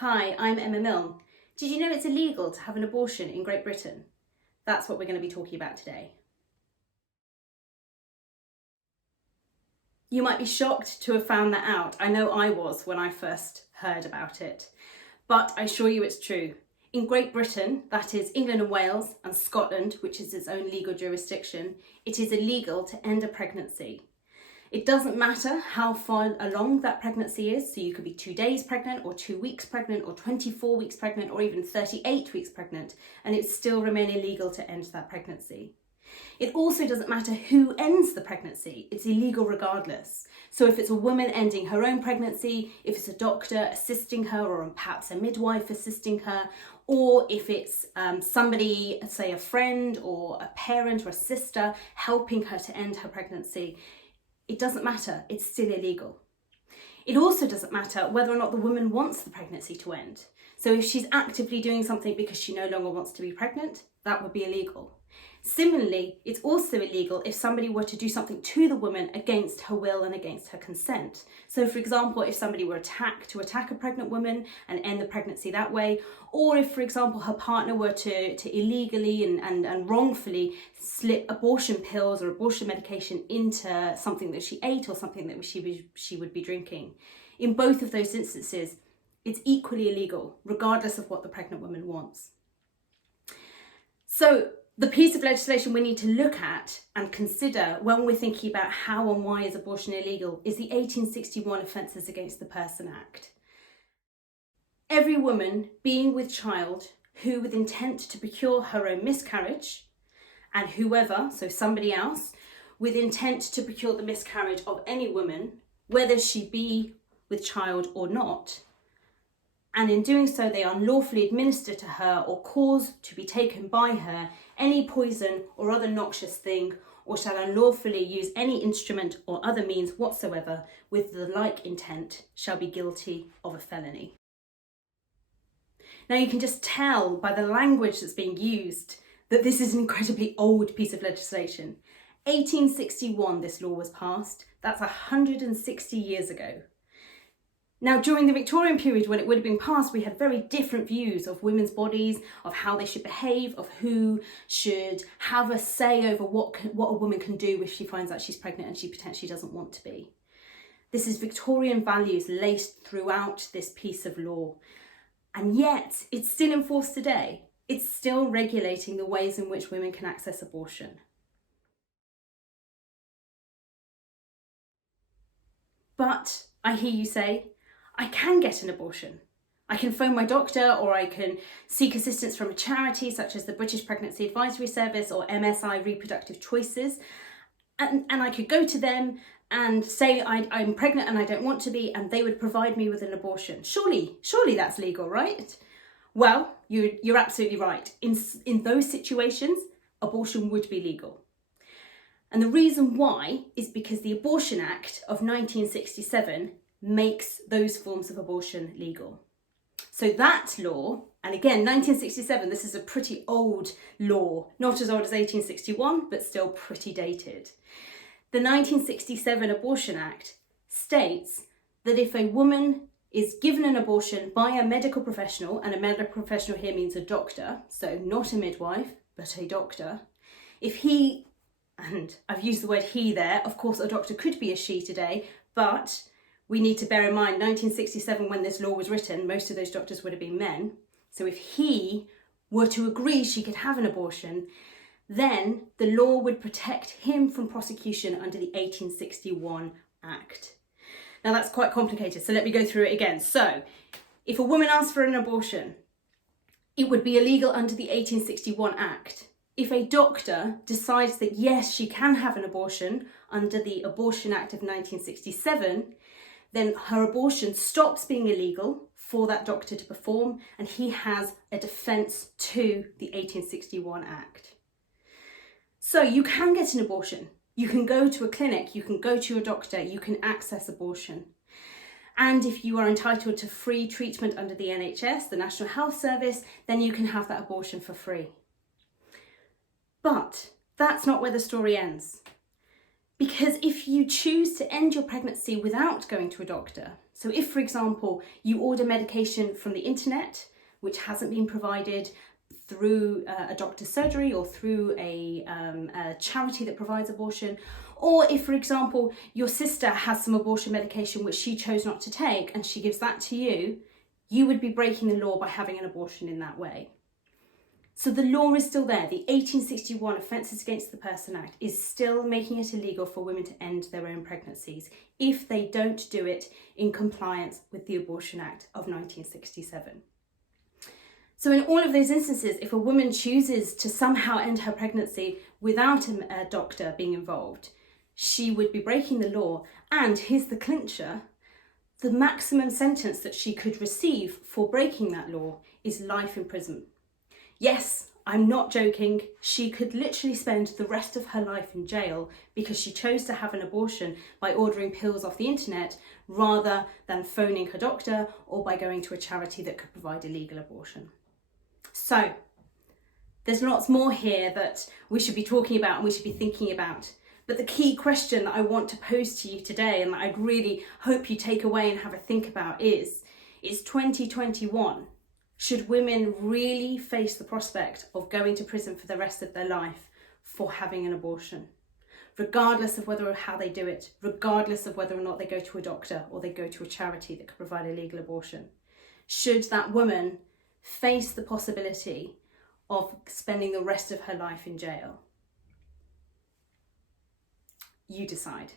Hi, I'm Emma Milne. Did you know it's illegal to have an abortion in Great Britain? That's what we're going to be talking about today. You might be shocked to have found that out. I know I was when I first heard about it, but I assure you it's true. In Great Britain, that is England and Wales and Scotland, which is its own legal jurisdiction, it is illegal to end a pregnancy. It doesn't matter how far along that pregnancy is, so you could be 2 days pregnant or 2 weeks pregnant or 24 weeks pregnant or even 38 weeks pregnant, and it still remain illegal to end that pregnancy. It also doesn't matter who ends the pregnancy, it's illegal regardless. So if it's a woman ending her own pregnancy, if it's a doctor assisting her or perhaps a midwife assisting her, or if it's somebody, say a friend or a parent or a sister helping her to end her pregnancy, it doesn't matter, it's still illegal. It also doesn't matter whether or not the woman wants the pregnancy to end. So if she's actively doing something because she no longer wants to be pregnant, that would be illegal. Similarly, it's also illegal if somebody were to do something to the woman against her will and against her consent. So for example, if somebody were to attack a pregnant woman and end the pregnancy that way, or if, for example, her partner were to illegally and wrongfully slip abortion pills or abortion medication into something that she ate or something that she would be drinking. In both of those instances, it's equally illegal, regardless of what the pregnant woman wants. So the piece of legislation we need to look at and consider when we're thinking about how and why is abortion illegal is the 1861 Offences against the Person Act. Every woman being with child who with intent to procure her own miscarriage, and whoever, so somebody else, with intent to procure the miscarriage of any woman, whether she be with child or not, and in doing so they unlawfully administer to her or cause to be taken by her any poison or other noxious thing, or shall unlawfully use any instrument or other means whatsoever with the like intent, shall be guilty of a felony. Now you can just tell by the language that's being used that this is an incredibly old piece of legislation. 1861 this law was passed, that's 160 years ago. Now, during the Victorian period, when it would have been passed, we had very different views of women's bodies, of how they should behave, of who should have a say over what a woman can do if she finds out she's pregnant and she potentially doesn't want to be. This is Victorian values laced throughout this piece of law. And yet, it's still in force today. It's still regulating the ways in which women can access abortion. But, I hear you say, I can get an abortion. I can phone my doctor, or I can seek assistance from a charity such as the British Pregnancy Advisory Service or MSI Reproductive Choices. And I could go to them and say I'm pregnant and I don't want to be, and they would provide me with an abortion. Surely that's legal, right? Well, you're absolutely right. In those situations, abortion would be legal. And the reason why is because the Abortion Act of 1967 makes those forms of abortion legal. So that law, and again, 1967, this is a pretty old law, not as old as 1861, but still pretty dated. The 1967 Abortion Act states that if a woman is given an abortion by a medical professional, and a medical professional here means a doctor, so not a midwife, but a doctor, if he, and I've used the word he there, of course a doctor could be a she today, but we need to bear in mind 1967 when this law was written, most of those doctors would have been men. So if he were to agree she could have an abortion, then the law would protect him from prosecution under the 1861 Act. Now that's quite complicated, so let me go through it again. So if a woman asks for an abortion, it would be illegal under the 1861 Act. If a doctor decides that yes, she can have an abortion under the Abortion Act of 1967, then her abortion stops being illegal for that doctor to perform, and he has a defence to the 1861 Act. So you can get an abortion. You can go to a clinic, you can go to your doctor, you can access abortion. And if you are entitled to free treatment under the NHS, the National Health Service, then you can have that abortion for free. But that's not where the story ends. Because if you choose to end your pregnancy without going to a doctor, So if, for example, you order medication from the internet, which hasn't been provided through a doctor's surgery or through a charity that provides abortion, or if, for example, your sister has some abortion medication which she chose not to take and she gives that to you, you would be breaking the law by having an abortion in that way. So the law is still there. The 1861 Offences Against the Person Act is still making it illegal for women to end their own pregnancies if they don't do it in compliance with the Abortion Act of 1967. So in all of those instances, if a woman chooses to somehow end her pregnancy without a doctor being involved, she would be breaking the law. And here's the clincher: the maximum sentence that she could receive for breaking that law is life in prison. Yes, I'm not joking. She could literally spend the rest of her life in jail because she chose to have an abortion by ordering pills off the internet rather than phoning her doctor or by going to a charity that could provide a legal abortion. So there's lots more here that we should be talking about and we should be thinking about. But the key question that I want to pose to you today, and that I'd really hope you take away and have a think about, is 2021. Should women really face the prospect of going to prison for the rest of their life for having an abortion? Regardless of whether or how they do it, regardless of whether or not they go to a doctor or they go to a charity that could provide a legal abortion. Should that woman face the possibility of spending the rest of her life in jail? You decide.